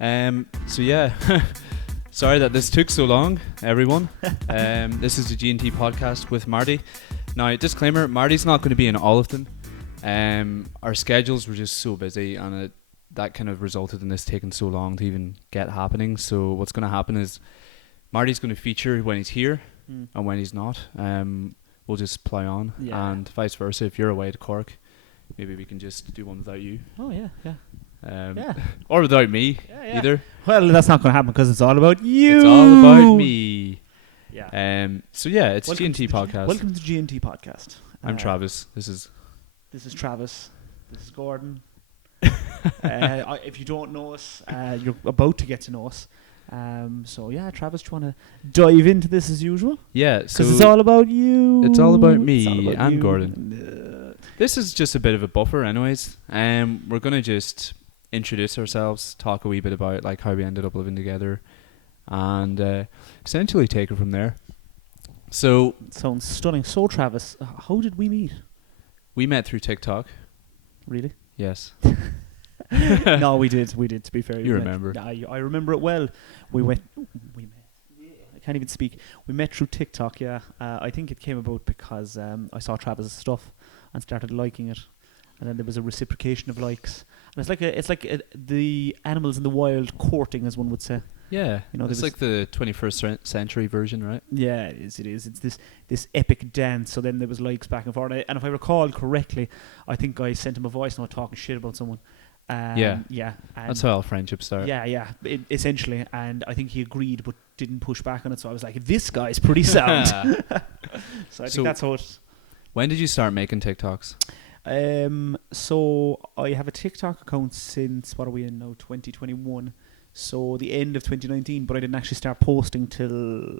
So yeah, sorry that this took so long, everyone. This is the G&T podcast with Marty. Now, disclaimer: Marty's not going to be in all of them. Our schedules were just so busy, and that kind of resulted in this taking so long to even get happening. So what's going to happen is Marty's going to feature when he's here, and when he's not, we'll just plow on, and vice versa. If you're away to Cork, maybe we can just do one without you. Oh yeah. Or without me, either. Well, that's not going to happen because it's all about you. It's all about me. Yeah. So yeah, it's G&T podcast. Welcome to the G&T podcast. I'm Travis. This is Travis. This is Gordon. If you don't know us, you're about to get to know us. So yeah, Travis, do you want to dive into this as usual? Yeah, because it's all about you. It's all about me and you. Gordon. This is just a bit of a buffer, anyways. We're gonna just introduce ourselves, talk a wee bit about like how we ended up living together, and essentially take it from there. So sounds stunning. So Travis, how did we meet? We met through TikTok. Really? Yes. No, we did. To be fair, you remember? I remember it well. We met. I can't even speak. We met through TikTok. Yeah, I think it came about because I saw Travis's stuff and started liking it, and then there was a reciprocation of likes. And it's like the animals in the wild courting, as one would say. Yeah, it's like the 21st century version, right? Yeah, it is. It's this epic dance. So then there was likes back and forth. And if I recall correctly, I think I sent him a voice note talking shit about someone. Yeah. That's how all friendships start. Yeah, essentially. And I think he agreed, but didn't push back on it. So I was like, this guy's pretty sound. So I think that's how it... When did you start making TikToks? So I have a TikTok account since, what are we in now, 2021. So the end of 2019, but I didn't actually start posting till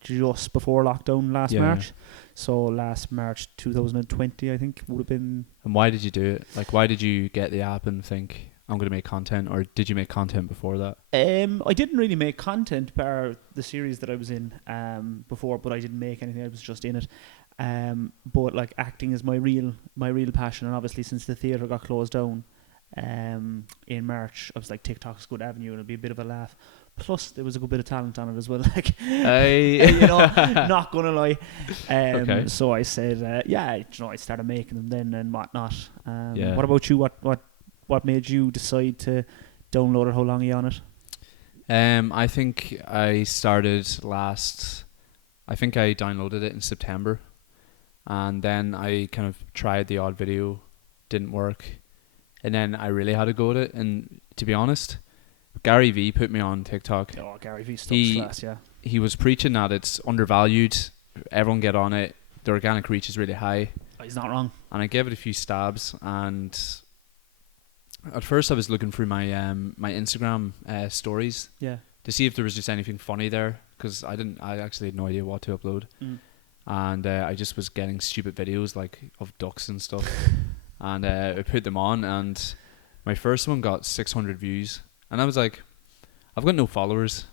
just before lockdown last March. So last March 2020, I think, would have been... And why did you do it? Like, why did you get the app and think, I'm going to make content? Or did you make content before that? I didn't really make content bar the series that I was in before, but I didn't make anything. I was just in it. But like acting is my real passion, and obviously since the theatre got closed down in March, I was like, TikTok's a good avenue and it'll be a bit of a laugh. Plus there was a good bit of talent on it as well, like not gonna lie. Okay. So I said I started making them then and whatnot. What about you? What made you decide to download it? How long are you on it? I think I started I downloaded it in September, and then I kind of tried the odd video, didn't work, and then I really had to go at it. And to be honest, Gary V put me on TikTok. Oh, Gary V stuff's class, yeah. He was preaching that it's undervalued, everyone get on it, the organic reach is really high. He's not wrong. And I gave it a few stabs, and at first I was looking through my my Instagram stories to see if there was just anything funny there, because I actually had no idea what to upload. And I just was getting stupid videos like of ducks and stuff. And I put them on, and my first one got 600 views, and I was like, I've got no followers,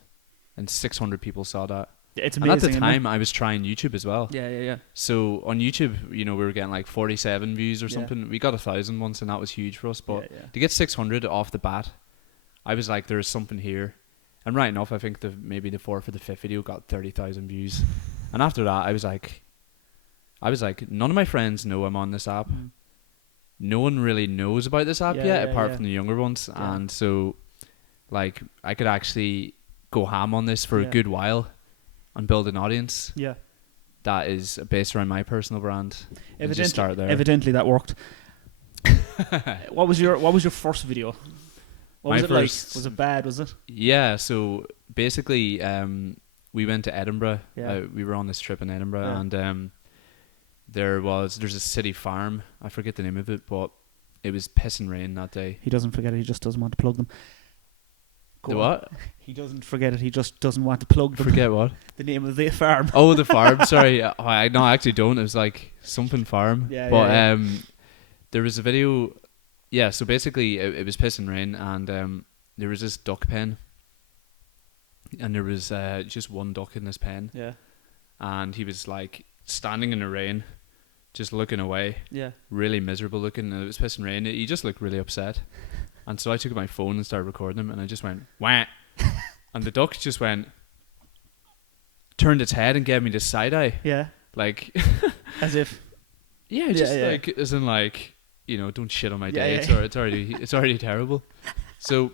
and 600 people saw that. Yeah, it's amazing. And at the time I was trying YouTube as well. Yeah. So on YouTube, we were getting like 47 views or something. We got 1,000 once, and that was huge for us. But to get 600 off the bat, I was like, there's something here. And right enough, I think maybe the 4th or the 5th video got 30,000 views. And after that, I was like, none of my friends know I'm on this app. No one really knows about this app yet, apart from the younger ones. Yeah. And so, like, I could actually go ham on this for a good while and build an audience. Yeah. That is based around my personal brand. Just start there. Evidently that worked. What was your first video? What was it like? Was it bad, was it? Yeah, so basically we went to Edinburgh. We were on this trip in Edinburgh, and there's a city farm. I forget the name of it, but it was pissing rain that day. He doesn't forget it, he just doesn't want to plug them. The what? He doesn't forget it, he just doesn't want to plug them. Forget what? The name of the farm. Oh, the farm, sorry. I actually don't. It was like something farm. There was a video. Yeah, so basically it was pissing rain, and there was this duck pen, and there was just one duck in this pen. Yeah. And he was like standing in the rain, just looking away. Yeah. Really miserable looking, and it was pissing rain. He just looked really upset. And so I took my phone and started recording him, and I just went, wah. And the duck just turned its head and gave me this side eye. Yeah. Like, as if. Yeah, just like, as in like, don't shit on my day. It's already terrible. So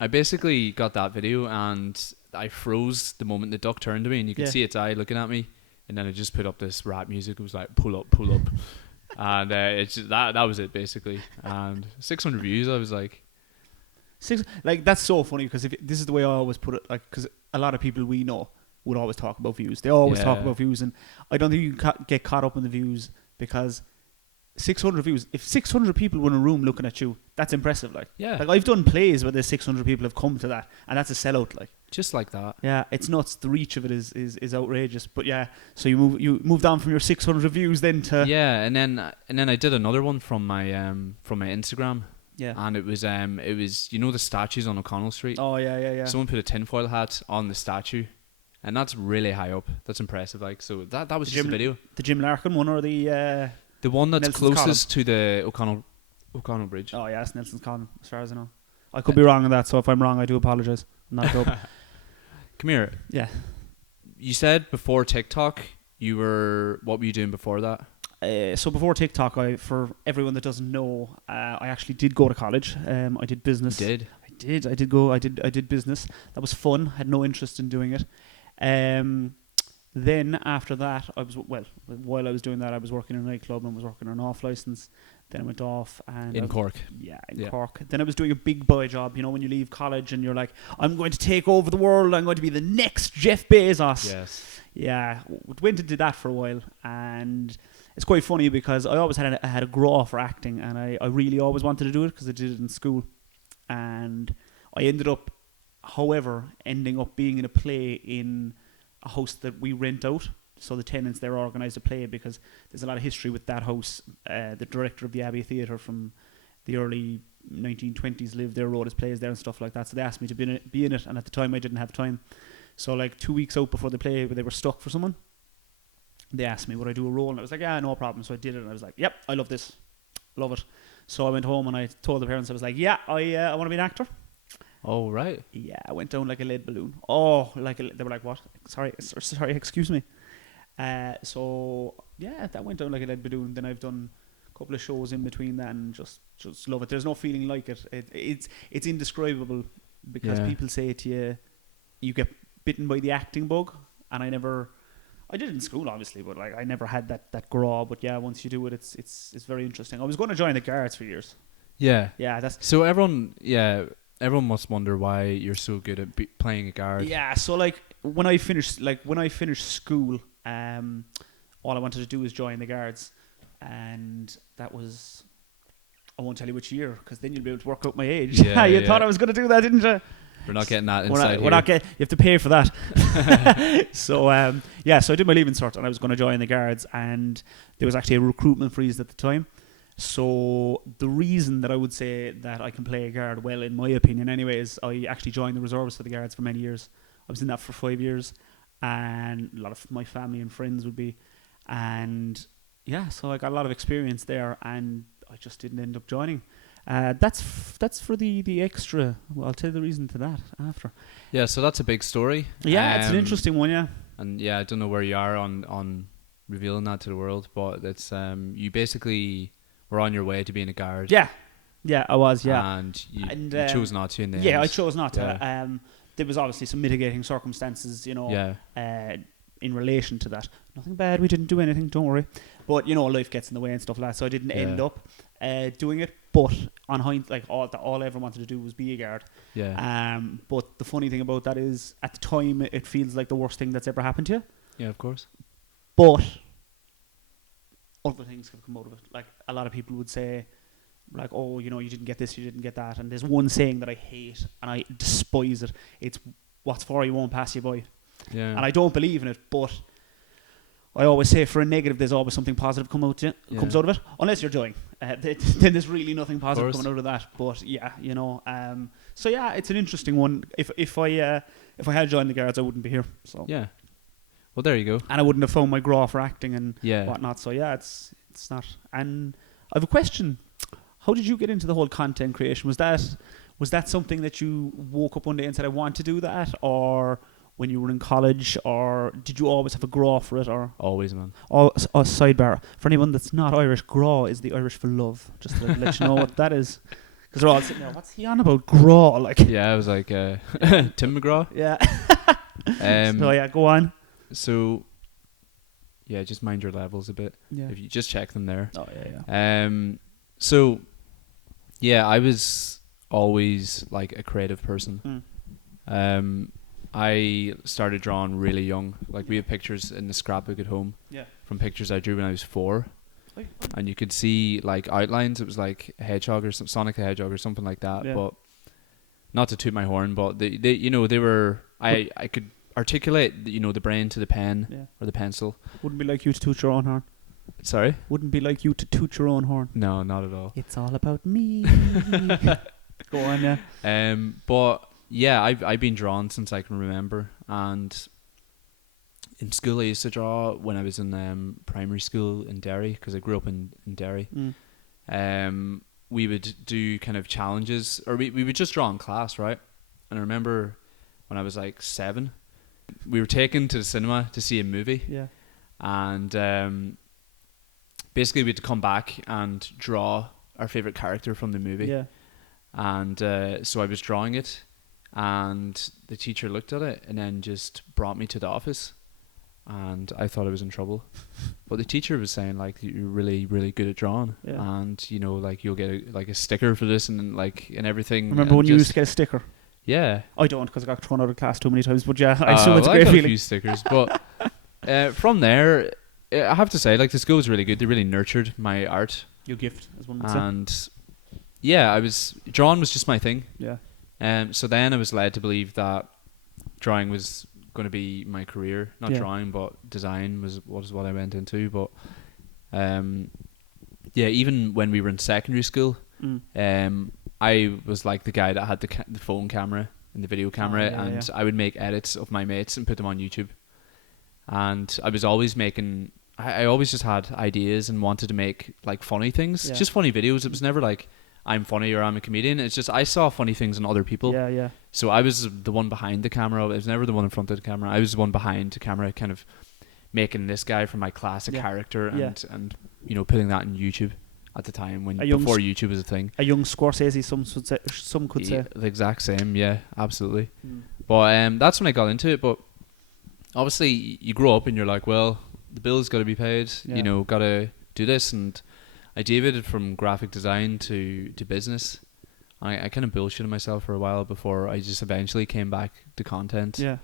I basically got that video and I froze the moment the duck turned to me, and you could see its eye looking at me, and then I just put up this rap music. It was like, pull up. And it's just, that was it basically. And 600 views, I was like... That's so funny, because this is the way I always put it, like, because a lot of people we know would always talk about views. They always talk about views, and I don't think you can get caught up in the views, because 600 views, if 600 people were in a room looking at you, that's impressive. Like I've done plays where the 600 people have come to that, and that's a sellout. Like, just like that. Yeah, it's nuts. The reach of it is outrageous. But yeah, so you moved on from your 600 views then to and then I did another one from my Instagram. Yeah. And it was the statues on O'Connell Street. Oh yeah. Someone put a tinfoil hat on the statue, and that's really high up. That's impressive. Like, so that was just a video. The Jim Larkin one, or the one that's Nelson's closest to the O'Connell Bridge. Oh yeah, it's Nelson's Column, as far as I know. I could be wrong on that, so if I'm wrong, I do apologise. I'm not dope. Come here. Yeah. You said before TikTok, what were you doing before that? So before TikTok, for everyone that doesn't know, I actually did go to college. I did business. You did? I did business. That was fun. Had no interest in doing it. Then after that, while I was doing that, I was working in a nightclub and was working on an off license. Then I went off and in Cork. Yeah, in Cork. Then I was doing a big boy job. When you leave college and you're like, I'm going to take over the world. I'm going to be the next Jeff Bezos. Yes. Yeah, went and did that for a while, and it's quite funny because I always had a grow for acting, and I really always wanted to do it because I did it in school, and I ended up, however, being in a play in a house that we rent out. So the tenants there organised a play because there's a lot of history with that house. The director of the Abbey Theatre from the early 1920s lived there, wrote his plays there and stuff like that. So they asked me to be in it, and at the time I didn't have time. So like 2 weeks out before the play, they were stuck for someone, they asked me would I do a role, and I was like, yeah, no problem. So I did it, and I was like, yep, I love this, love it. So I went home and I told the parents, I was like, yeah, I want to be an actor. Oh right. Yeah, I went down like a lead balloon. Oh, they were like, what? Sorry, excuse me. So yeah, that went down like a lead balloon. Then I've done a couple of shows in between that, and just love it. There's no feeling like it. It's indescribable, because people say to you, you get bitten by the acting bug, and I did it in school obviously, but like I never had that grow. But yeah, once you do it, it's very interesting. I was going to join the Guards for years. Yeah, that's so everyone must wonder why you're so good at playing a guard. Yeah, so like when I finished school, all I wanted to do was join the Guards, and that was, I won't tell you which year, because then you'll be able to work out my age. You thought I was going to do that, didn't you? We're not getting that inside we're not getting. You have to pay for that. So so I did my leaving cert, and I was going to join the Guards, and there was actually a recruitment freeze at the time. So the reason that I would say that I can play a guard well, in my opinion anyway, is I actually joined the reserves for the Guards for many years. I was in that for 5 years, and a lot of my family and friends would be, and yeah, so I got a lot of experience there, and I just didn't end up joining. That's for the extra. Well, I'll tell you the reason to that after. Yeah, so that's a big story. Yeah, it's an interesting one. Yeah, and yeah, I don't know where you are on revealing that to the world, but it's you basically were on your way to being a guard. Yeah, I was. Yeah, and you chose not to in the end. Yeah, I chose not to. There was obviously some mitigating circumstances, in relation to that. Nothing bad. We didn't do anything. Don't worry. But life gets in the way and stuff like that, so I didn't end up doing it. But on hindsight, all I ever wanted to do was be a guard. Yeah. But the funny thing about that is, at the time, it feels like the worst thing that's ever happened to you. Yeah, of course. But other things have come out of it. Like, a lot of people would say, like, oh, you didn't get this, you didn't get that. And there's one saying that I hate, and I despise it. It's, what's for you won't pass you by. Yeah. And I don't believe in it, but I always say, for a negative, there's always something positive comes out of it. Unless you're dying, then there's really nothing positive coming out of that. But yeah, so yeah, it's an interesting one. If I had joined the Guards, I wouldn't be here. So yeah, well, there you go. And I wouldn't have found my grow for acting and yeah. whatnot. So yeah, it's not. And I have a question: How did you get into the whole content creation? Was that something that you woke up one day and said, I want to do that? Or when you were in college? Or did you always have a graw for it? Or Always, man. Sidebar. For anyone that's not Irish, graw is the Irish for love. Just to let you know what that is. Because they're all sitting there, what's he on about? Graw. Like. Yeah, I was like, Tim McGraw. Yeah. So, yeah, go on. So, yeah, just mind your levels a bit. Yeah. If you just check them there. Oh, yeah. So, yeah, I was always like a creative person. I started drawing really young. Like, we have pictures in the scrapbook at home from pictures I drew when I was 4. And you could see like outlines. It was like a hedgehog or some Sonic the Hedgehog or something like that. Yeah. But not to toot my horn, but they they were. I could articulate the brain to the pen or the pencil. Wouldn't be like you to toot your own horn. Sorry? Wouldn't be like you to toot your own horn. No, not at all. It's all about me. Go on, yeah. But yeah, I've been drawn since I can remember, and in school I used to draw when I was in primary school in Derry, because I grew up in Derry. We would do kind of challenges, or we would just draw in class, right? And I remember when I was like 7, we were taken to the cinema to see a movie. Yeah. And basically we had to come back and draw our favourite character from the movie. Yeah. And so I was drawing it, and the teacher looked at it and then just brought me to the office, and I thought I was in trouble. But the teacher was saying, like, you're really, really good at drawing, and like you'll get a sticker for this and everything. Remember when you used to get a sticker? Yeah. I don't, because I got thrown out of class too many times, but yeah, I assume it's a great feeling. I got a few stickers, but from there, I have to say, like, the school was really good. They really nurtured my art. Your gift, as one would say. And yeah, drawing was just my thing. Yeah. So then I was led to believe that drawing was going to be my career. Not drawing, but design was what I went into. But yeah, even when we were in secondary school, I was like the guy that had the phone camera and the video camera, and I would make edits of my mates and put them on YouTube. And I was always making. I always just had ideas and wanted to make like funny things, just funny videos. It was never like I'm funny or I'm a comedian. It's just I saw funny things in other people. Yeah, yeah. So I was the one behind the camera. I was never the one in front of the camera. I was the one behind the camera, kind of making this guy from my class a character and putting that in YouTube at the time before YouTube was a thing. A young Scorsese, some could say. The exact same, yeah, absolutely. But that's when I got into it. But obviously, you grow up and you're like, well, the bills got to be paid. Got to do this, and I deviated from graphic design to business. I kind of bullshitted myself for a while before I just eventually came back to content. Yeah.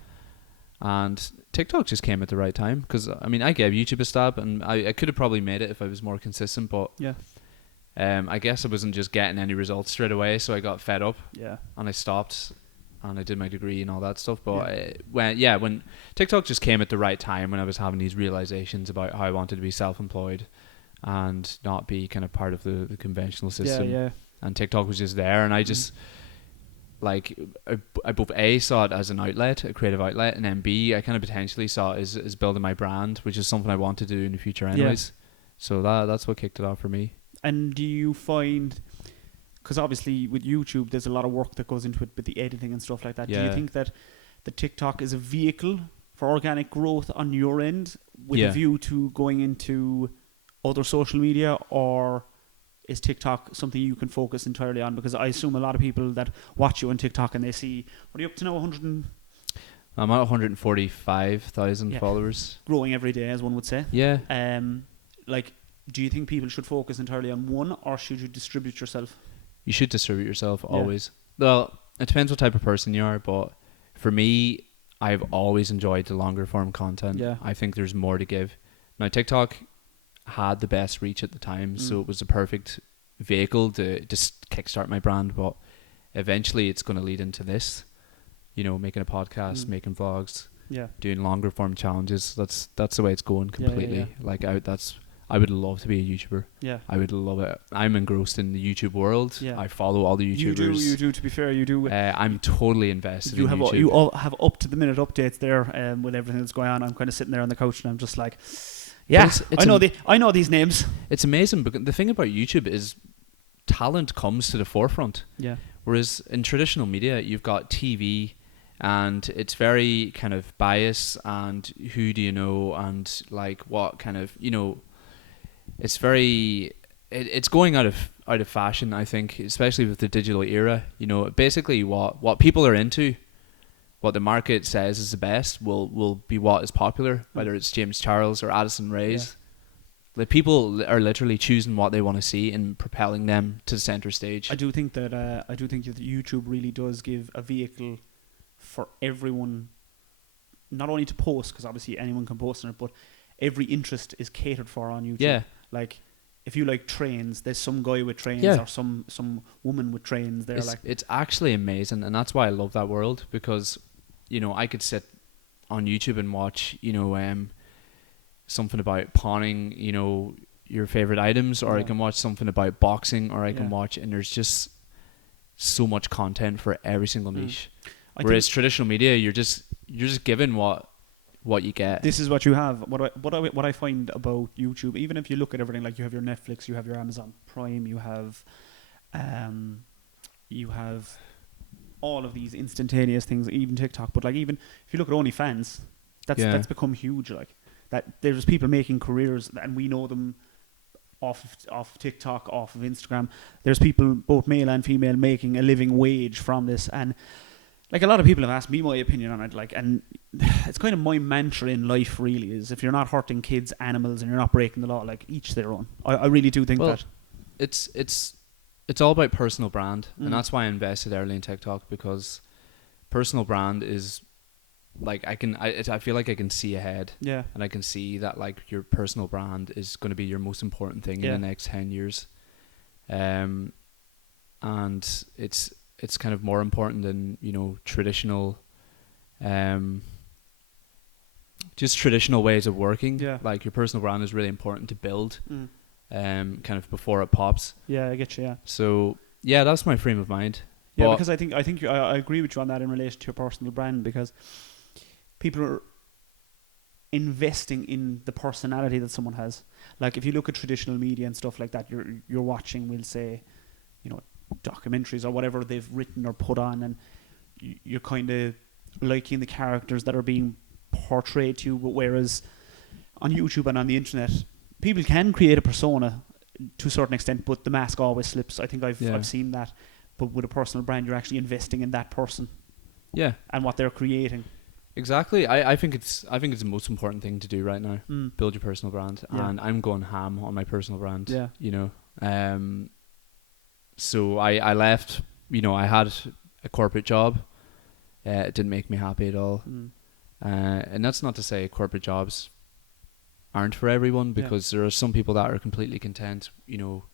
And TikTok just came at the right time, because I mean I gave YouTube a stab, and I could have probably made it if I was more consistent, but I guess I wasn't just getting any results straight away, so I got fed up. Yeah. And I stopped, and I did my degree and all that stuff. But when TikTok just came at the right time, when I was having these realizations about how I wanted to be self-employed and not be kind of part of the conventional system. Yeah. And TikTok was just there, and I just I both A, saw it as an outlet, a creative outlet, and then B, I kind of potentially saw it as building my brand, which is something I want to do in the future anyways. So that's what kicked it off for me. And do you find, because obviously with YouTube there's a lot of work that goes into it with the editing and stuff like that, do you think that the TikTok is a vehicle for organic growth on your end with a view to going into other social media, or is TikTok something you can focus entirely on? Because I assume a lot of people that watch you on TikTok and they see, what are you up to now, 100? I'm at 145,000 followers. Growing every day, as one would say. Yeah. Do you think people should focus entirely on one, or should you distribute yourself? You should distribute yourself, always. Well, it depends what type of person you are, but for me, I've always enjoyed the longer form content. Yeah. I think there's more to give. Now, TikTok had the best reach at the time, so it was a perfect vehicle to just kickstart my brand, but eventually it's going to lead into this, making a podcast, making vlogs, doing longer form challenges. That's the way it's going completely. I would love to be a YouTuber. Yeah, I would love it. I'm engrossed in the YouTube world. Yeah. I follow all the YouTubers. You do. To be fair, you do. I'm totally invested in YouTube. You all have up to the minute updates there with everything that's going on. I'm kind of sitting there on the couch and I'm just like, yeah, I know these names. It's amazing, but the thing about YouTube is, talent comes to the forefront. Yeah. Whereas in traditional media, you've got TV, and it's very kind of biased, and who do you know, and like what kind of, you know, it's very, it's going out of fashion, I think, especially with the digital era. You know, basically what people are into, what the market says is the best, will be what is popular, whether it's James Charles or Addison Rae's. The people are literally choosing what they want to see and propelling them to the center stage. I do think that YouTube really does give a vehicle for everyone, not only to post, because obviously anyone can post on it, but every interest is catered for on YouTube. Yeah. Like, if you like trains, there's some guy with trains or some woman with trains. It's actually amazing, and that's why I love that world, because, you know, I could sit on YouTube and watch, you know, something about pawning, you know, your favorite items, or I can watch something about boxing, or I can watch, and there's just so much content for every single niche. Whereas traditional media, you're just given what you get. This is what you have. What I find about YouTube, even if you look at everything, like you have your Netflix, you have your Amazon Prime, you have all of these instantaneous things, even TikTok. But like, even if you look at OnlyFans, that's become huge. Like, that there's people making careers, and we know them off of TikTok, off of Instagram. There's people, both male and female, making a living wage from this. And like, a lot of people have asked me my opinion on it, like, and it's kind of my mantra in life, really, is if you're not hurting kids, animals, and you're not breaking the law, like, each their own. I really do think that. It's all about personal brand, and that's why I invested early in TikTok, because personal brand is, like, I feel like I can see ahead. Yeah. And I can see that, like, your personal brand is going to be your most important thing in the next 10 years. And it's kind of more important than, you know, traditional ways of working. Yeah. Like, your personal brand is really important to build kind of before it pops. Yeah, I get you, yeah. So, yeah, that's my frame of mind. Yeah, because I think I agree with you on that in relation to your personal brand, because people are investing in the personality that someone has. Like, if you look at traditional media and stuff like that, you're watching, we'll say, you know, documentaries or whatever they've written or put on, and you're kind of liking the characters that are being portrayed to you. But whereas on YouTube and on the internet, people can create a persona to a certain extent, but the mask always slips. I think I've seen that. But with a personal brand, you're actually investing in that person. Yeah. And what they're creating. Exactly. I think it's the most important thing to do right now. Build your personal brand. Yeah. And I'm going ham on my personal brand. Yeah. You know. So I left, you know, I had a corporate job. It didn't make me happy at all. And that's not to say corporate jobs aren't for everyone, because there are some people that are completely content, you know,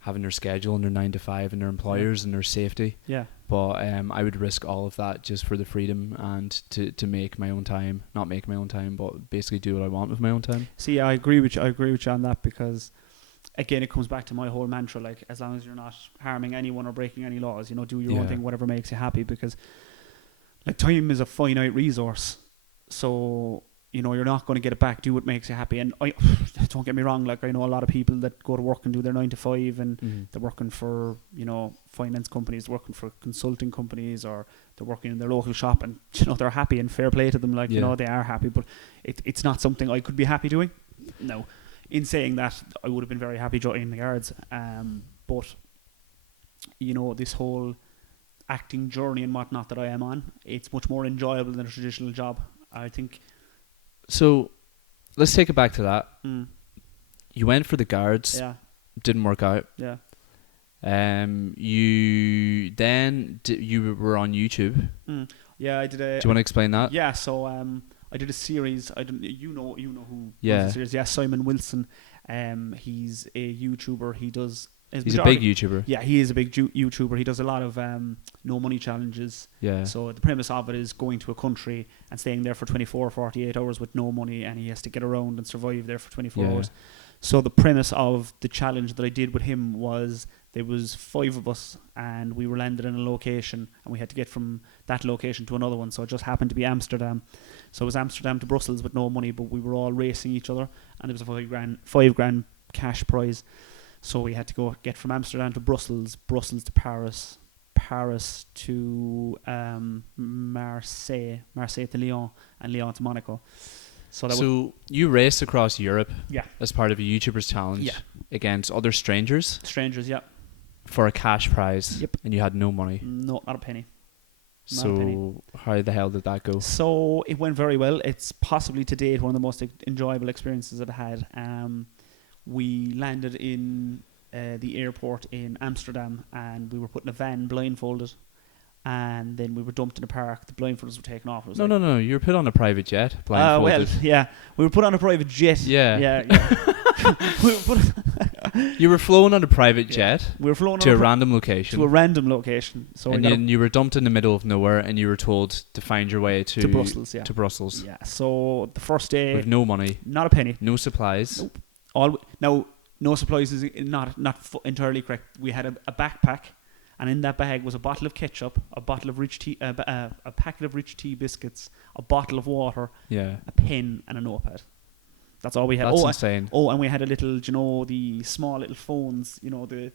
having their schedule and their 9 to 5 and their employers and their safety. Yeah. But I would risk all of that just for the freedom and to make my own time. Not make my own time, but basically do what I want with my own time. See, I agree with you on that, because again, it comes back to my whole mantra, like, as long as you're not harming anyone or breaking any laws, you know, do your own thing, whatever makes you happy, because like, time is a finite resource. So, you know, you're not going to get it back. Do what makes you happy. And don't get me wrong, like, I know a lot of people that go to work and do their 9 to 5, and they're working for, you know, finance companies, working for consulting companies, or they're working in their local shop, and, you know, they're happy, and fair play to them. Like, you know, they are happy, but it's not something I could be happy doing. No. In saying that, I would have been very happy joining the Guards. But, you know, this whole acting journey and whatnot that I am on, it's much more enjoyable than a traditional job, I think. So, let's take it back to that. You went for the Guards. Yeah. Didn't work out. Yeah. You were on YouTube. Yeah, I did. Do you want to explain that? Yeah. So, I did a series. You know who runs the series? Yeah, Simon Wilson. He's a YouTuber. He's a big YouTuber. Yeah, he is a big YouTuber. He does a lot of no money challenges. Yeah. So the premise of it is going to a country and staying there for 24 or 48 hours with no money, and he has to get around and survive there for 24 hours. So the premise of the challenge that I did with him was, there was 5 of us, and we were landed in a location, and we had to get from that location to another one. So it just happened to be Amsterdam. So it was Amsterdam to Brussels with no money, but we were all racing each other, and it was a $5,000 cash prize. So we had to get from Amsterdam to Brussels, Brussels to Paris, Paris to Marseille, Marseille to Lyon, and Lyon to Monaco. So you raced across Europe Yeah. as part of a YouTuber's challenge against other strangers Strangers, yeah. for a cash prize. Yep. And you had no money. No, not a penny. So how the hell did that go? So it went very well. It's possibly to date one of the most enjoyable experiences I've had. We landed in the airport in Amsterdam, and we were put in a van blindfolded, and then we were dumped in a park. The blindfolds were taken off. No. You were put on a private jet, blindfolded. We were put on a private jet. Yeah. We were put You were flown on a private jet we were flown to a random location. To a random location. So and then you were dumped in the middle of nowhere, and you were told to find your way to Brussels. Yeah. To Brussels. Yeah. So the first day, with no money, not a penny, no supplies. Nope. No supplies is not entirely correct. We had a backpack, and in that bag was a bottle of ketchup, a bottle of rich tea, a packet of rich tea biscuits, a bottle of water, a pen, and a notepad. That's all we had. That's insane. And we had a little, the small little phones, the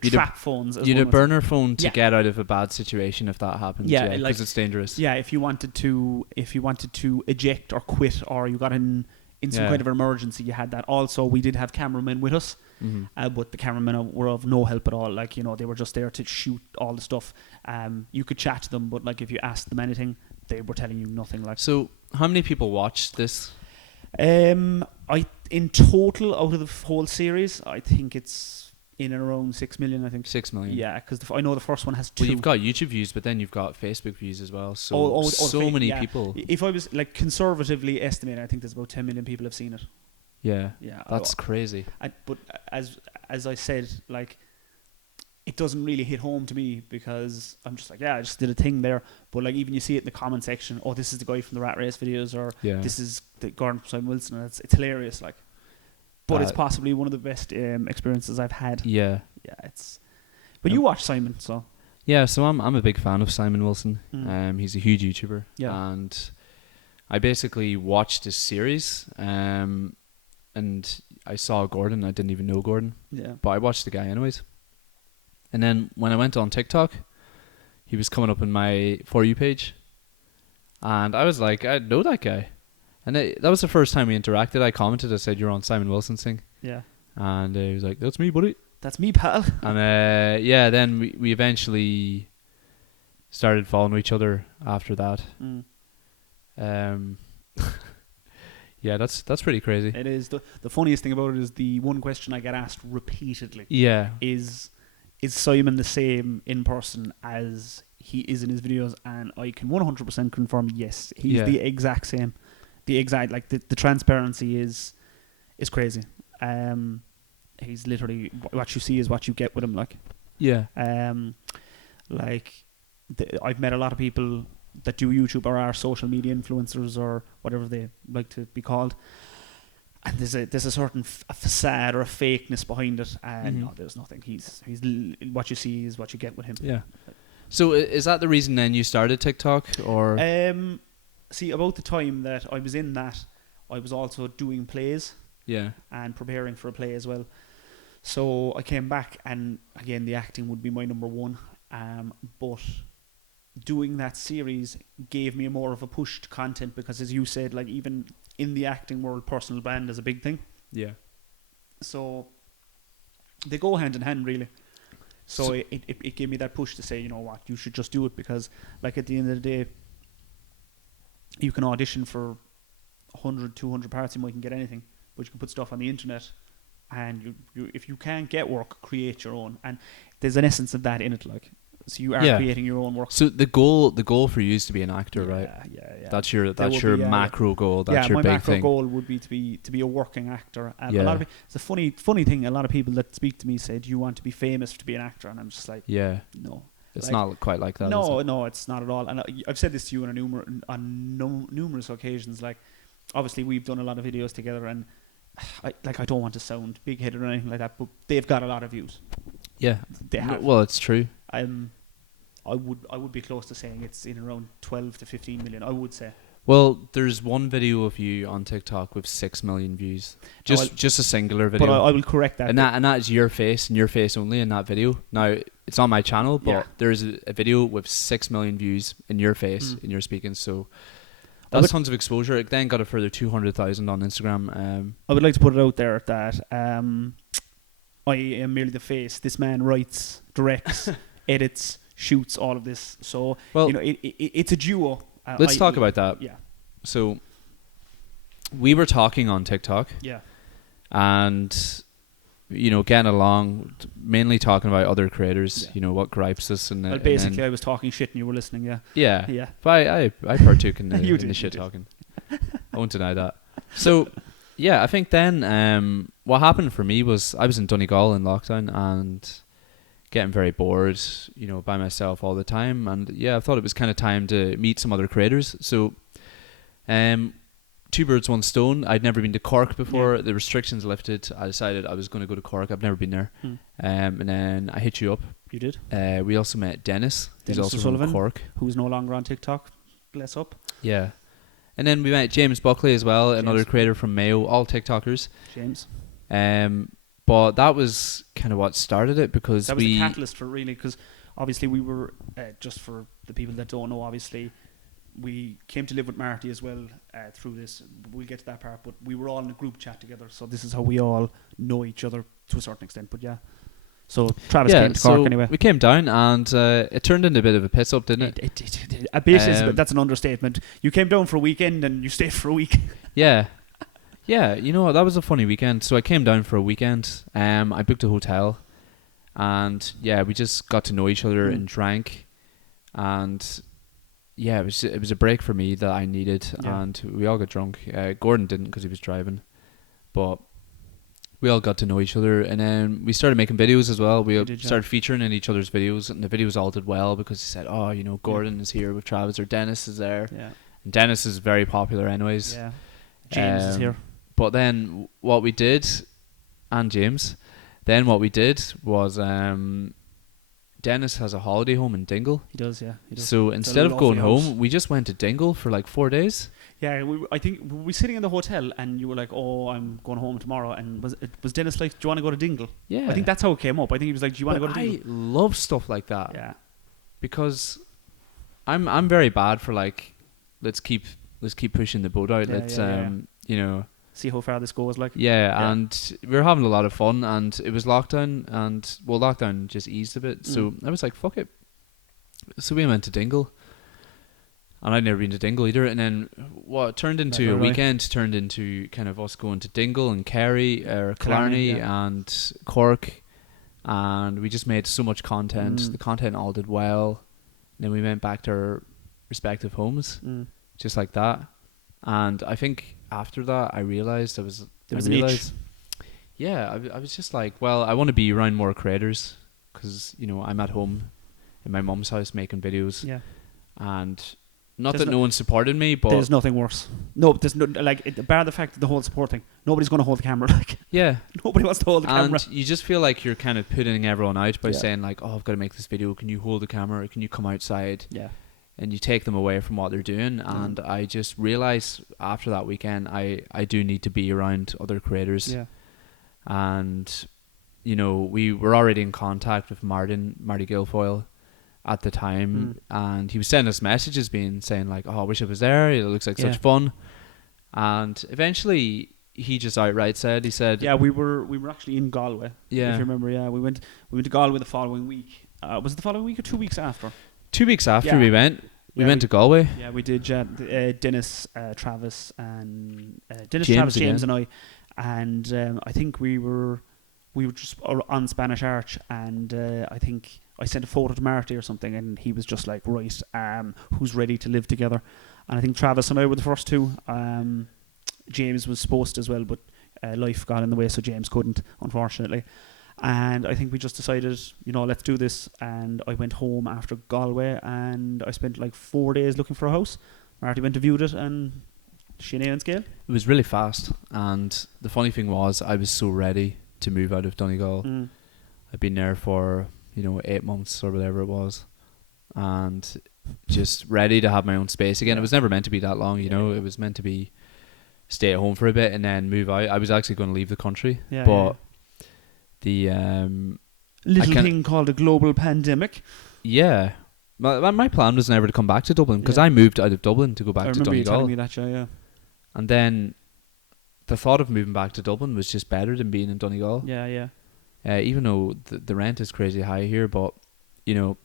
trap phones. You had a burner phone to get out of a bad situation if that happens. Yeah, because it's dangerous. Yeah, if you wanted to eject or quit, or you got in some kind of emergency, you had that. Also, we did have cameramen with us, but the cameramen were of no help at all. They were just there to shoot all the stuff. You could chat to them, but if you asked them anything, they were telling you nothing. So, how many people watched this? In total, out of the whole series, I think it's in and around 6 million. I think 6 million. Yeah, because I know the first one has 2. Well, you've got YouTube views, but then you've got Facebook views as well. So so many people. If I was conservatively estimating, I think there's about 10 million people have seen it. Yeah. That's crazy. But as I said, it doesn't really hit home to me, because I'm just I just did a thing there. But even you see it in the comment section, this is the guy from the Rat Race videos, or this is the Gordon Simon Wilson, and it's hilarious. But it's possibly one of the best experiences I've had. Yeah. But you watch Simon, so. Yeah, so I'm a big fan of Simon Wilson. He's a huge YouTuber. Yeah. And I basically watched his series, and I saw Gordon. I didn't even know Gordon. Yeah. But I watched the guy anyways. And then when I went on TikTok, he was coming up in my For You page. And I was like, I know that guy. And that was the first time we interacted. I commented, I said, you're on Simon Wilson's thing. Yeah. And he was like, that's me, buddy. That's me, pal. And then we eventually started following each other after that. Yeah, that's pretty crazy. It is. The funniest thing about it is the one question I get asked repeatedly. Yeah. Is Simon the same in person as he is in his videos? And I can 100% confirm, yes, he's the exact same. The exact, the transparency is crazy. He's literally, what you see is what you get with him, Yeah. I've met a lot of people that do YouTube or are social media influencers or whatever they like to be called. And there's a certain a facade or a fakeness behind it, and no, there's nothing. He's what you see is what you get with him. Yeah. So is that the reason then you started TikTok, or? See, about the time that I was in that, I was also doing plays. Yeah. And preparing for a play as well. So I came back, and again, the acting would be my number one. But doing that series gave me more of a push to content, because, as you said, even in the acting world, personal brand is a big thing. Yeah. So they go hand in hand, really. So it gave me that push to say, you know what, you should just do it, because at the end of the day, you can audition for 100, 200 parts, you mightn't get anything, but you can put stuff on the internet, and you if you can't get work, create your own. And there's an essence of that in it, so you are creating your own work. So the goal for you is to be an actor, right? Yeah. That's your macro goal. That's your my big macro thing. goal would be to be a working actor. A lot of it's a funny thing. A lot of people that speak to me say, "Do you want to be famous to be an actor?" And I'm just like, no. It's not quite like that. No, it's not at all. And I've said this to you on numerous occasions. Obviously, we've done a lot of videos together, and I don't want to sound big-headed or anything like that, but they've got a lot of views. Yeah, they have. Well, it's true. I would be close to saying it's in around 12 to 15 million. I would say. Well, there's one video of you on TikTok with 6 million views. Just a singular video. But I will correct that. And that is your face and your face only in that video. Now, it's on my channel, but there's a video with 6 million views in your face and you're speaking. So that's tons of exposure. It then got a further 200,000 on Instagram. I would like to put it out there that I am merely the face. This man writes, directs, edits, shoots all of this. So, it's a duo. Let's talk about that. Yeah. So, we were talking on TikTok. Yeah. And, getting along, mainly talking about other creators, what gripes us. And basically, I was talking shit and you were listening, yeah. Yeah. Yeah. But I partook in the shit talking. I won't deny that. So, yeah, I think then what happened for me was I was in Donegal in lockdown and getting very bored, by myself all the time. And yeah, I thought it was kind of time to meet some other creators. So, two birds, one stone. I'd never been to Cork before. The restrictions lifted. I decided I was going to go to Cork. I've never been there. And then I hit you up. You did. We also met Dennis who's also Sullivan, from Cork. Who's no longer on TikTok. Bless up. Yeah. And then we met James Buckley as well, another creator from Mayo, all TikTokers. James. But that was kind of what started it because that was the catalyst for really, because obviously we were, just for the people that don't know, obviously we came to live with Marty as well through this. We'll get to that part, but we were all in a group chat together, so this is how we all know each other to a certain extent. But yeah, so Travis came to Cork anyway. We came down and it turned into a bit of a piss up, didn't it? It a bit is, but that's an understatement. You came down for a weekend and you stayed for a week. Yeah. Yeah, that was a funny weekend. So I came down for a weekend. I booked a hotel, and yeah, we just got to know each other and drank, and yeah, it was a break for me that I needed, and we all got drunk. Gordon didn't because he was driving, but we all got to know each other, and then we started making videos as well. We started featuring in each other's videos, and the videos all did well because he said, "Oh, Gordon is here with Travis, or Dennis is there." Yeah, and Dennis is very popular, anyways. Yeah, James is here. But then what we did, and James, then what we did was Dennis has a holiday home in Dingle. He does, yeah. He does. So instead of going home, we just went to Dingle for like 4 days. Yeah, I think we were sitting in the hotel and you were like, "Oh, I'm going home tomorrow." And was Dennis like, "Do you want to go to Dingle?" Yeah. I think that's how it came up. I think he was like, "Do you want to go to Dingle?" I love stuff like that. Yeah. Because I'm very bad for like, let's keep pushing the boat out. Let's see how far this goes, like. Yeah, and we were having a lot of fun, and it was lockdown, and lockdown just eased a bit, so I was like, fuck it. So we went to Dingle, and I'd never been to Dingle either, and then what turned into a weekend turned into kind of us going to Dingle and Kerry, or Killarney and Cork, and we just made so much content. The content all did well, and then we went back to our respective homes, just like that, and I think after that, I realized Yeah, I was just like, well, I want to be around more creators because I'm at home in my mum's house making videos. Yeah, and not that no one supported me, but there's nothing worse. No, there's no bar the fact that the whole support thing. Nobody's going to hold the camera. Like, yeah, nobody wants to hold the camera. And you just feel like you're kind of putting everyone out by saying like, oh, I've got to make this video. Can you hold the camera? Can you come outside? Yeah. And you take them away from what they're doing, and I just realised after that weekend I do need to be around other creators. Yeah. And we were already in contact with Marty Guilfoyle at the time, and he was sending us messages saying like, oh, I wish I was there, it looks like such fun. And eventually he just outright said, we were actually in Galway. Yeah. If you remember, we went to Galway the following week. Was it the following week or 2 weeks after? 2 weeks after we went to Galway. Yeah, we did. Dennis, Travis, and James, and I, and I think we were just on Spanish Arch, and I think I sent a photo to Marty or something, and he was just like, right, who's ready to live together? And I think Travis and I were the first two. James was supposed to as well, but life got in the way, so James couldn't, unfortunately. And I think we just decided, let's do this. And I went home after Galway, and I spent like 4 days looking for a house. Marty went to view it, and Sinead and Scale. It was really fast, and the funny thing was, I was so ready to move out of Donegal. I'd been there for 8 months or whatever it was, and just ready to have my own space again. Yeah. It was never meant to be that long, you know. Yeah. It was meant to be stay at home for a bit and then move out. I was actually going to leave the country, Yeah, but the little thing called a global pandemic. Yeah, my plan was never to come back to Dublin because I moved out of Dublin to go back to Donegal. I remember you telling me that, yeah. And then the thought of moving back to Dublin was just better than being in Donegal. Yeah. Even though the rent is crazy high here, but you know,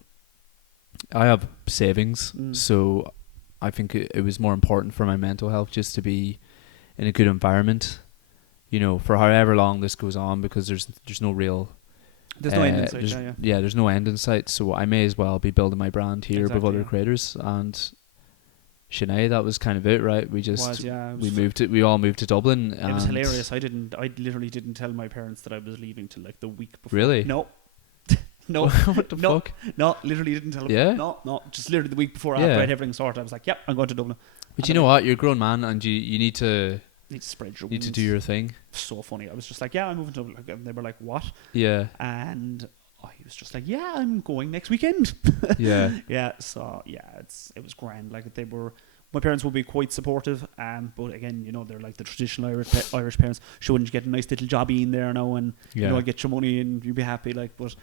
I have savings, so I think it was more important for my mental health just to be in a good environment, you know, for however long this goes on, because there's no real... There's no end in sight, there's no end in sight, so I may as well be building my brand here with other creators. And Sinead, that was kind of it, right? We just we all moved to Dublin. It was hilarious. I literally didn't tell my parents that I was leaving till like the week before. Really? No. No. What the fuck? No, literally didn't tell them. Yeah? No, just literally the week before after I had everything sorted, I was like, yep, I'm going to Dublin. But you know what? You're a grown man and you need to spread your wings. Need to do your thing. So funny. I was just like, yeah, I'm moving to Dublin. And they were like, what? Yeah. And I was just like, yeah, I'm going next weekend. Yeah. Yeah. So yeah, it was grand. Like my parents will be quite supportive. But again, you know, they're like the traditional Irish parents. Shouldn't you get a nice little jobby in there now, and you know, get your money and you'll be happy. Like, but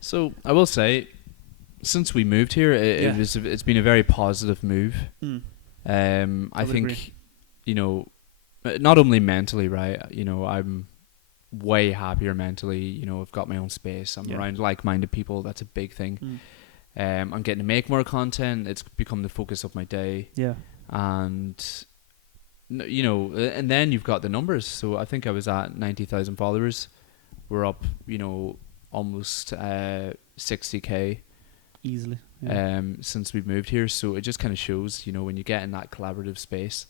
so I will say, since we moved here, it's been a very positive move. I think agree. You know, not only mentally, right? You know, I'm way happier mentally. You know, I've got my own space. I'm around like-minded people. That's a big thing. I'm getting to make more content. It's become the focus of my day. Yeah. And you know, and then you've got the numbers. So I think I was at 90,000 followers. We're up, you know, almost 60k easily. Since we've moved here. So it just kind of shows, you know, when you get in that collaborative space,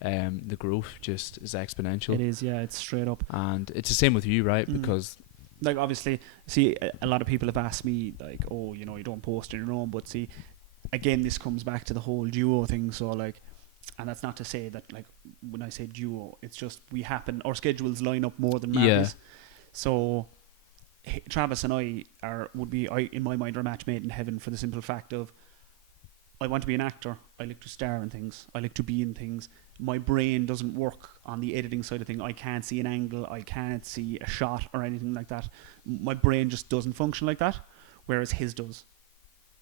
the growth just is exponential. It is, yeah, it's straight up. And it's the same with you, right? Because like, obviously, see, a lot of people have asked me, like, oh, you know, you don't post on your own, but see, again, this comes back to the whole duo thing. So like, and that's not to say that, like, when I say duo, it's just our schedules line up more than Marty's. So Travis and I in my mind, are a match made in heaven, for the simple fact of, I want to be an actor. I like to star in things. I like to be in things. My brain doesn't work on the editing side of things. I can't see an angle. I can't see a shot or anything like that. My brain just doesn't function like that, whereas his does.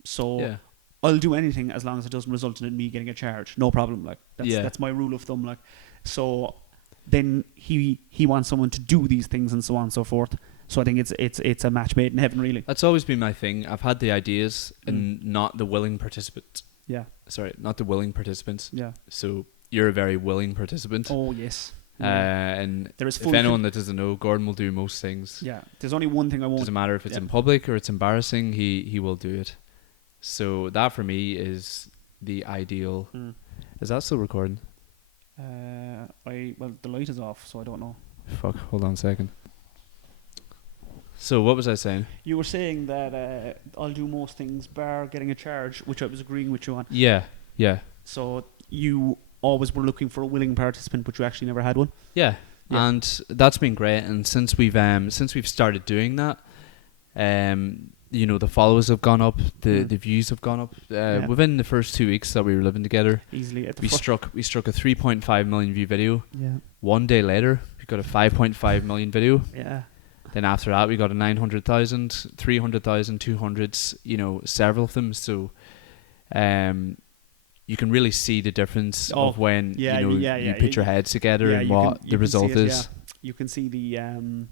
So I'll do anything as long as it doesn't result in me getting a charge. No problem. Like that's my rule of thumb. Like, so then he wants someone to do these things and so on and so forth. So I think it's a match made in heaven, really. That's always been my thing. I've had the ideas and not the willing participant. Yeah. Sorry, not the willing participants. Yeah. So you're a very willing participant. Oh, yes. And there is if anyone that doesn't know, Gordon will do most things. Yeah. There's only one thing I won't. Doesn't matter if it's in public or it's embarrassing, he will do it. So that for me is the ideal. Is that still recording? Well, the light is off, so I don't know. Fuck, hold on a second. So what was I saying? You were saying that I'll do most things bar getting a charge, which I was agreeing with you on. Yeah. So you always were looking for a willing participant, but you actually never had one. Yeah. And that's been great. And since we've started doing that, you know, the followers have gone up, the views have gone up. Within the first 2 weeks that we were living together, easily we struck a 3.5 million view video. Yeah. 1 day later, we got a 5.5 million video. Yeah. Then after that, we got a 900,000, 300,000, 200s, you know, several of them. So, you can really see the difference of when you put your heads together and what the result is. Yeah. You can see the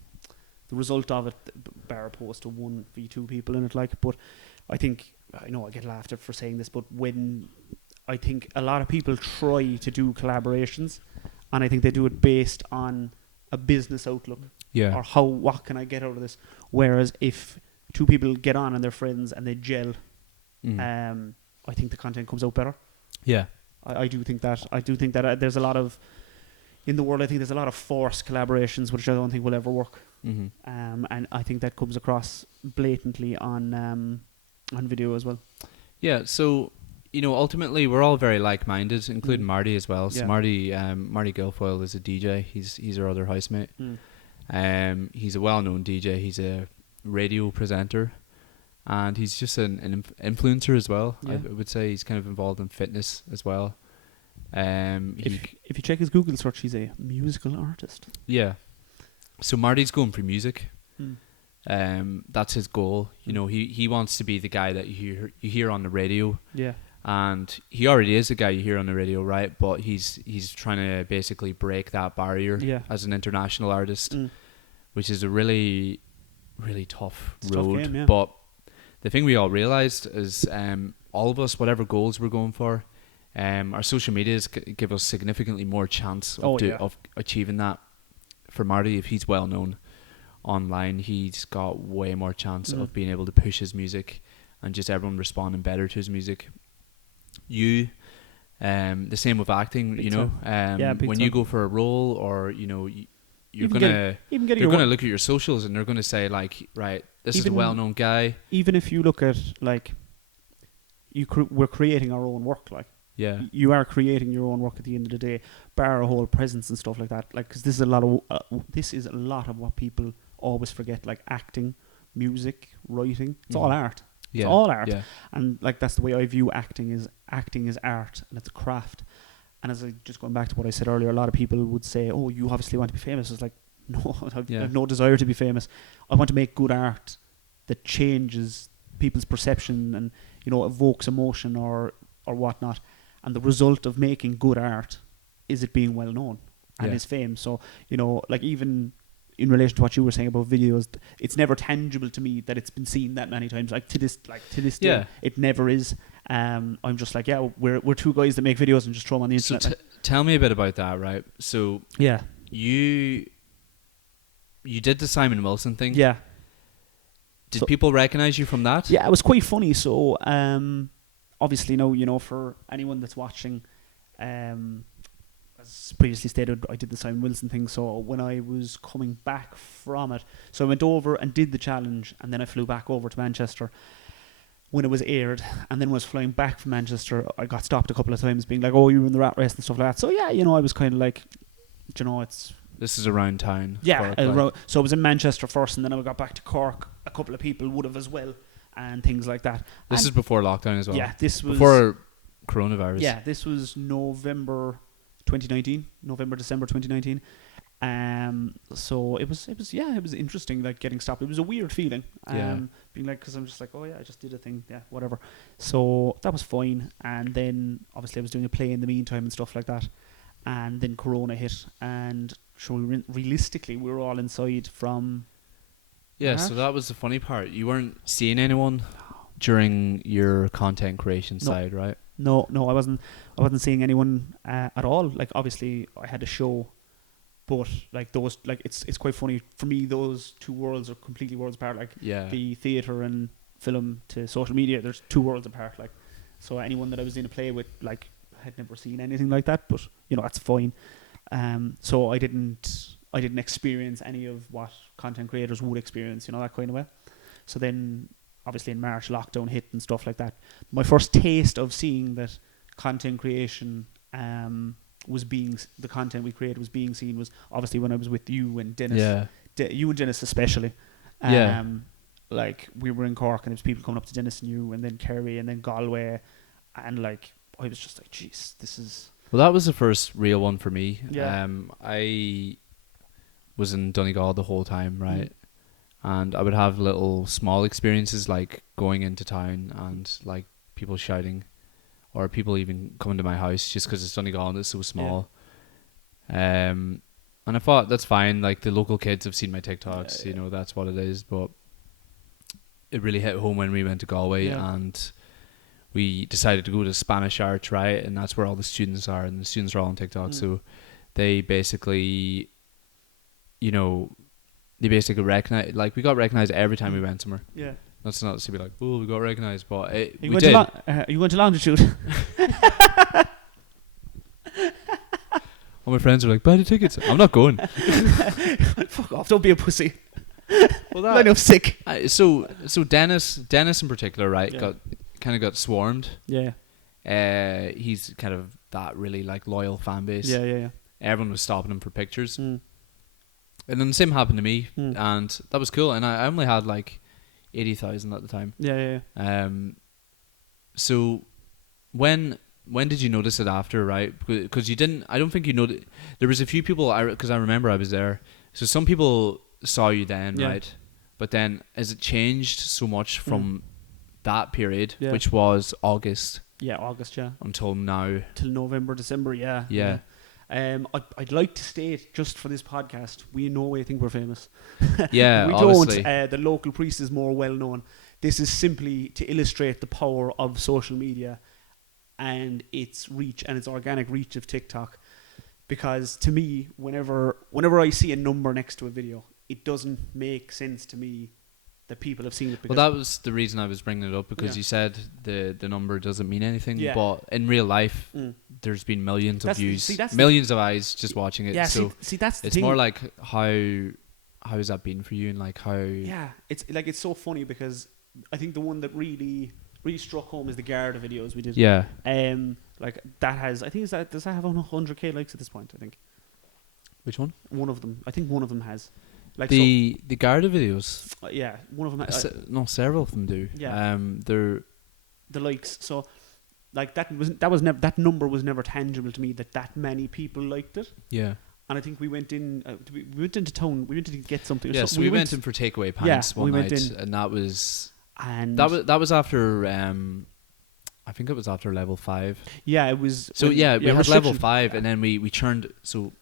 result of it, bar opposed to 1v2 people in it. Like, but I think, I know I get laughed at for saying this, but when I think a lot of people try to do collaborations, and I think they do it based on a business outlook. Yeah. Or what can I get out of this? Whereas if two people get on and they're friends and they gel, I think the content comes out better. Yeah. I do think that. I do think that there's a lot of, in the world, I think there's a lot of forced collaborations, which I don't think will ever work. And I think that comes across blatantly on video as well. Yeah. So, you know, ultimately we're all very like-minded, including Marty as well. So Marty Guilfoyle is a DJ. He's our other housemate. He's a well-known DJ. He's a radio presenter, and he's just an influencer as well. Yeah. I would say he's kind of involved in fitness as well. If you check his Google search, he's a musical artist. Yeah. So Marty's going for music. Mm. That's his goal. You know, he wants to be the guy that you hear on the radio. Yeah. And he already is the guy you hear on the radio, right? But he's trying to basically break that barrier as an international artist, which is a really, really tough road. Tough game, yeah. But the thing we all realised is all of us, whatever goals we're going for, our social medias give us significantly more chance of achieving that. For Marty, if he's well known online, he's got way more chance of being able to push his music and just everyone responding better to his music. The same with acting, Big you know. When you go for a role, or you know, you're gonna look at your socials and they're gonna say like, right, this is a well-known guy. Even if you look at like, we're creating our own work, like. Yeah, you are creating your own work at the end of the day, bar a whole presence and stuff like that. Like, because this is a lot of what people always forget. Like acting, music, writing, it's all art. It's all art. Yeah. And like that's the way I view acting is art and it's a craft. And as I just going back to what I said earlier, a lot of people would say, "Oh, you obviously want to be famous." It's like, no, I have no desire to be famous. I want to make good art that changes people's perception and, you know, evokes emotion or whatnot. And the result of making good art is it being well known and is fame. So, you know, like even in relation to what you were saying about videos, it's never tangible to me that it's been seen that many times. Like to this day, it never is. I'm just like, we're two guys that make videos and just throw them on the internet. So tell me a bit about that, right? So you did the Simon Wilson thing. Yeah. Did people recognize you from that? Yeah, it was quite funny. So, obviously, no, you know, for anyone that's watching, as previously stated, I did the Simon Wilson thing. So when I was coming back from it, so I went over and did the challenge, and then I flew back over to Manchester when it was aired. And then when I was flying back from Manchester, I got stopped a couple of times, being like, "Oh, you were in the rat race" and stuff like that. So yeah, you know, I was kind of like, you know, this is around town. Yeah, so I was in Manchester first, and then I got back to Cork. A couple of people would have as well. And things like that. This is before lockdown as well. Yeah, this was before coronavirus. Yeah, this was November 2019, December 2019. So it was interesting, like getting stopped. It was a weird feeling. Being like, because I'm just like, oh yeah, I just did a thing, yeah, whatever. So that was fine. And then obviously I was doing a play in the meantime and stuff like that. And then Corona hit, and realistically, we were all inside from. Yeah, so that was the funny part. You weren't seeing anyone during your content creation side, right? No, I wasn't seeing anyone at all. Like obviously I had a show, but like those, like it's quite funny for me. Those two worlds are completely worlds apart. Like the theatre and film to social media, there's two worlds apart. Like, so anyone that I was in a play with, like, I had never seen anything like that. But you know, that's fine. So I didn't experience any of what content creators would experience, you know, that kind of way. So then, obviously in March, lockdown hit and stuff like that. My first taste of seeing that content creation the content we created was being seen was obviously when I was with you and Dennis. Yeah. You and Dennis especially. Like, we were in Cork and there was people coming up to Dennis and you, and then Kerry, and then Galway. And like, I was just like, jeez, this is... Well, that was the first real one for me. Yeah. I was in Donegal the whole time, right? And I would have little small experiences like going into town and like people shouting, or people even coming to my house just because it's Donegal and it's so small. And I thought that's fine. Like, the local kids have seen my TikToks, you know, that's what it is. But it really hit home when we went to Galway and we decided to go to Spanish Arts, right? And that's where all the students are, and the students are all on TikTok. So they basically, you know, recognize, like, we got recognized every time we went somewhere. Yeah. That's not to be like, oh, we got recognized, but we did. You went to Longitude. All my friends are like, buy the tickets. I'm not going. Fuck off, don't be a pussy. Well, I know, sick. So Dennis in particular, right, got swarmed. Yeah. He's kind of that really like loyal fan base. Yeah. Everyone was stopping him for pictures. And then the same happened to me, and that was cool. And I only had like, 80,000 at the time. Yeah. So when did you notice it after, right? Because you didn't. I don't think you noticed. There was a few people. Because I remember I was there. So some people saw you then, right? But then, has it changed so much from that period, which was August? Yeah, August. Yeah. Until now. Till November, December. Yeah. Yeah. I'd like to state, just for this podcast, we in no way think we're famous. Yeah, we obviously. don't. The local priest is more well known. This is simply to illustrate the power of social media and its reach and its organic reach of TikTok. Because to me, whenever I see a number next to a video, it doesn't make sense to me that people have seen it. Well, that was the reason I was bringing it up, because you said the number doesn't mean anything, but in real life, there's been millions of views, millions of eyes just watching it. Yeah, so see, that's the it's thing. more like how has that been for you, and like how? Yeah, it's so funny, because I think the one that really struck home is the Garda videos we did. Yeah. Like that has, I think, does that have 100k likes at this point? I think. Which one? One of them. I think one of them has. Like the Garda videos. Yeah, one of them. No, several of them do. Yeah. They're the likes. So, like that number was never tangible to me, that many people liked it. Yeah. And I think we went in. We went into town. We went to get something. Yeah, so we went in for takeaway pints one night, and that was. And that was after. I think it was after level 5. Yeah, it was. So we had level 5, and then we turned. So,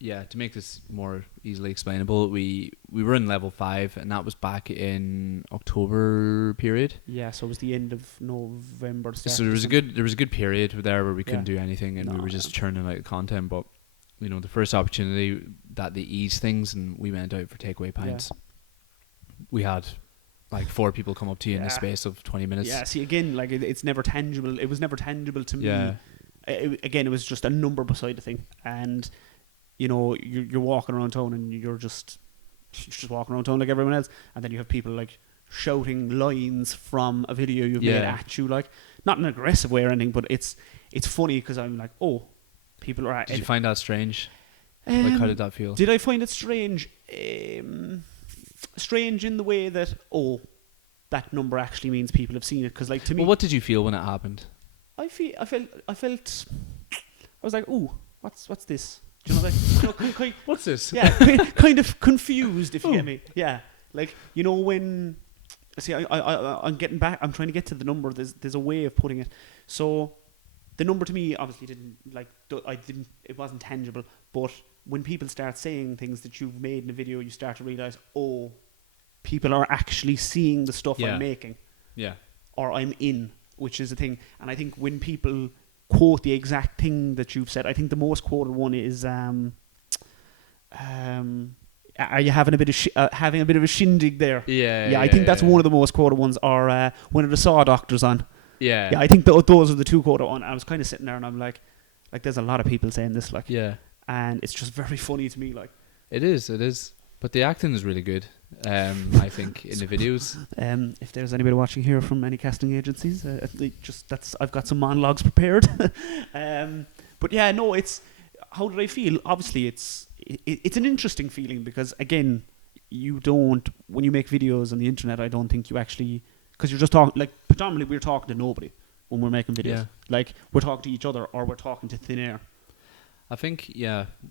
yeah, to make this more easily explainable, we were in level 5, and that was back in October period. Yeah, so it was the end of November. So there was a good period there where we couldn't do anything, and we were just churning out content. But the first opportunity that they eased things, and we went out for takeaway pints. We had like 4 people come up to you in the space of 20 minutes. Yeah, see, again, like it's never tangible. It was never tangible to me. Yeah. It was just a number beside the thing, and you're walking around town, and you're just walking around town like everyone else, and then you have people like shouting lines from a video you've made at you, like not in an aggressive way or anything, but it's funny, because I'm like, oh, people are. Did you find that strange? Like, how did that feel? Did I find it strange? Strange in the way that that number actually means people have seen it, because like to me. Well, what did you feel when it happened? I felt. I was like, oh, what's this? Do you know, like, what's this? Yeah, kind of confused, if you get me. Yeah, like when. See, I'm getting back. I'm trying to get to the number. There's a way of putting it. So, the number to me obviously it wasn't tangible. But when people start saying things that you've made in a video, you start to realize, people are actually seeing the stuff I'm making. Yeah. Or I'm in, which is a thing. And I think when people quote the exact thing that you've said, I think the most quoted one is, are you having a bit of a shindig there? Yeah. I think that's one of the most quoted ones. Or when are the saw doctors on? Yeah. Yeah, I think those are the 2 quoted ones. I was kind of sitting there, and I'm like, there's a lot of people saying this, like. Yeah. And it's just very funny to me, like. It is. But the acting is really good, I think, in the videos. If there's anybody watching here from any casting agencies, I've got some monologues prepared. But yeah, no, it's. How did I feel? Obviously, it's an interesting feeling, because again, when you make videos on the internet, I don't think you actually, because you're just talking, like, predominantly we're talking to nobody when we're making videos. Yeah. Like, we're talking to each other, or we're talking to thin air. I think,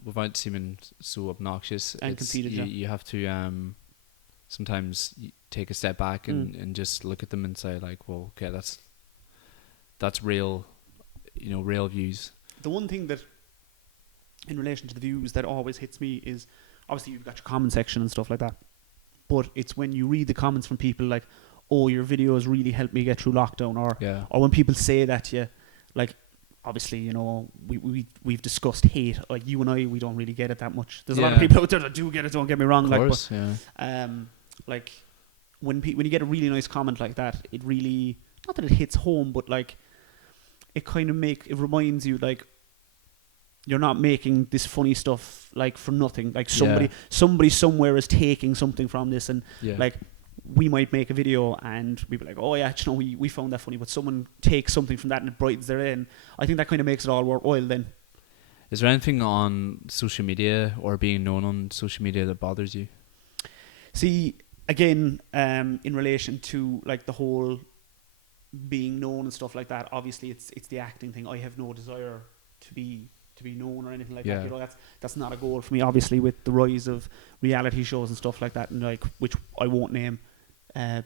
without seeming so obnoxious and conceited, you have to sometimes take a step back and just look at them and say, like, well, okay, that's real, real views. The one thing that, in relation to the views, that always hits me is, obviously you've got your comment section and stuff like that, but it's when you read the comments from people like, oh, your videos really helped me get through lockdown, or when people say that to you, like, obviously, we've discussed hate. Like, you and I, we don't really get it that much. There's a lot of people out there that do get it. Don't get me wrong. Of course, like, when you get a really nice comment like that, it really, not that it hits home, but like, it kind of it reminds you, like, you're not making this funny stuff like for nothing. Like, somebody somewhere is taking something from this, and like, we might make a video and we'd be like, oh yeah, we found that funny, but someone takes something from that and it brightens their day, and I think that kind of makes it all worthwhile then. Is there anything on social media or being known on social media that bothers you? See, again, in relation to like the whole being known and stuff like that, obviously it's the acting thing. I have no desire to be known or anything like that. You know, that's not a goal for me. Obviously, with the rise of reality shows and stuff like that, and like which I won't name,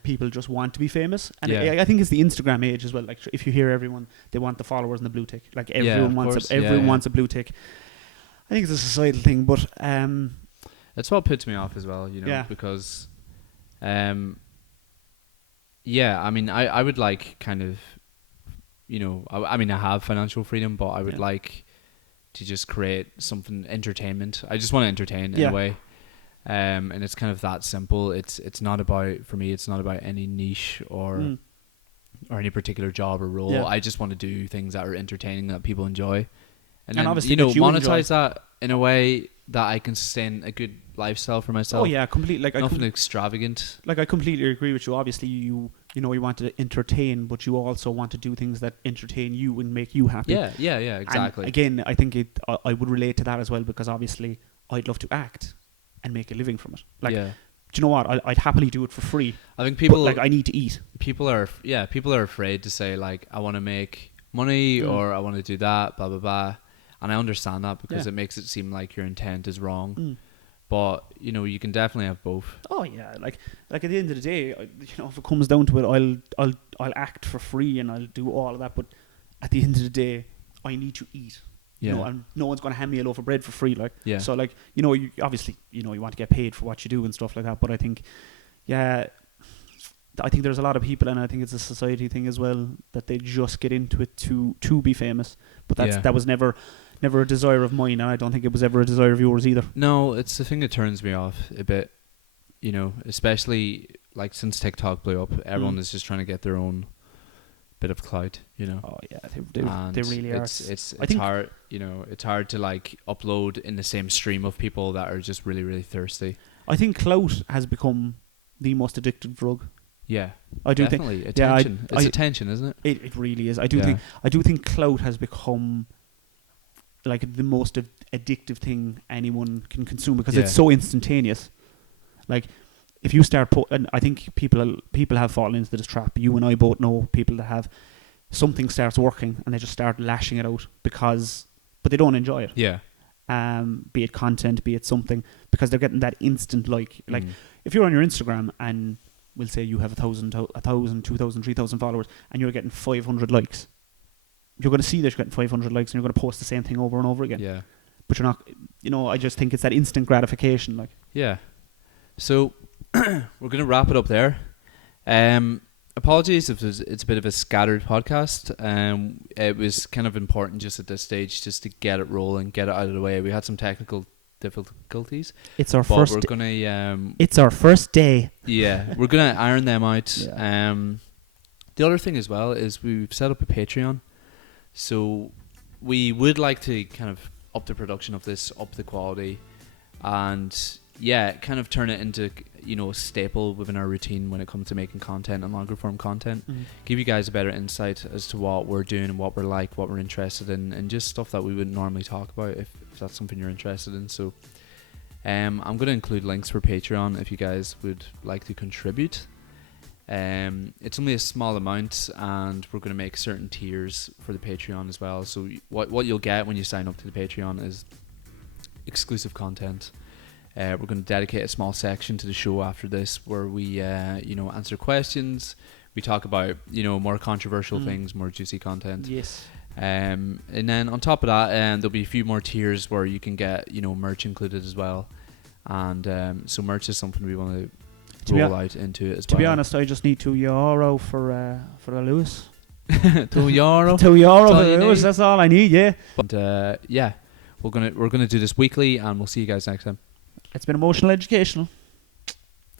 people just want to be famous, and I think it's the Instagram age as well. Like if you hear everyone, they want the followers and the blue tick. Like everyone wants a blue tick. I think it's a societal thing, but it's what puts me off as well. You know, because I mean, I would like kind of, you know, I mean, I have financial freedom, but I would like to just create something entertainment. I just want to entertain in a way. And it's kind of that simple. It's not about, for me, it's not about any niche or any particular job or role. I just want to do things that are entertaining, that people enjoy. And then, obviously, you know, monetize that in a way that I can sustain a good lifestyle for myself. Oh yeah, completely. Like nothing extravagant. Like I completely agree with you. Obviously, you know you want to entertain, but you also want to do things that entertain you and make you happy. Yeah, exactly. And again, I think I would relate to that as well, because obviously I'd love to act and make a living from it. Like, do you know what? I'd happily do it for free. I think people, but, like, I need to eat. People are afraid to say like, I want to make money or I want to do that, blah blah blah. And I understand that, because it makes it seem like your intent is wrong. But you know, you can definitely have both. Oh yeah, like at the end of the day, you know, if it comes down to it, I'll act for free and I'll do all of that. But at the end of the day, I need to eat. You know, and no one's going to hand me a loaf of bread for free. Like, so like, you know, you obviously, you know, you want to get paid for what you do and stuff like that. But I think, I think there's a lot of people, and I think it's a society thing as well, that they just get into it to be famous. But that was never a desire of mine, and I don't think it was ever a desire of yours either. No, it's the thing that turns me off a bit, you know, especially like since TikTok blew up, everyone is just trying to get their own bit of clout, you know. Oh yeah, they really are. It's hard, you know, it's hard to like upload in the same stream of people that are just really, really thirsty. I think clout has become the most addictive drug. Yeah, I do definitely. Think attention. It's attention, isn't it? It really is. I do think clout has become like the most addictive thing anyone can consume, because it's so instantaneous. Like, if you start and I think people have fallen into this trap. You and I both know people that have, something starts working and they just start lashing it out but they don't enjoy it. Yeah. Be it content, be it something, because they're getting that instant like if you're on your Instagram and we'll say you have 1,000, 2,000, 3,000 followers and you're getting 500 likes. You're going to see that you're getting 500 likes and you're going to post the same thing over and over again. Yeah. But you're not, you know, I just think it's that instant gratification. Like. Yeah. So we're going to wrap it up there. Apologies if it's a bit of a scattered podcast. It was kind of important just at this stage just to get it rolling, get it out of the way. We had some technical difficulties. It's our first. We're gonna. It's our first day. Yeah, we're gonna iron them out. Yeah. The other thing as well is we've set up a Patreon, so we would like to kind of up the production of this, up the quality, and kind of turn it into, you know, a staple within our routine when it comes to making content and longer form content. Give you guys a better insight as to what we're doing and what we're like, what we're interested in, and just stuff that we wouldn't normally talk about if that's something you're interested in. So I'm going to include links for Patreon if you guys would like to contribute. It's only a small amount, and we're going to make certain tiers for the Patreon as well. So what you'll get when you sign up to the Patreon is exclusive content. We're going to dedicate a small section to the show after this where we answer questions. We talk about, you know, more controversial things, more juicy content. Yes. And then on top of that, there'll be a few more tiers where you can get, you know, merch included as well. And so merch is something we want to roll out into it as well. To be honest, I just need €2 for a Lewis. €2? €2 for Lewis, that's all I need, yeah. But we're gonna do this weekly, and we'll see you guys next time. It's been emotional educational.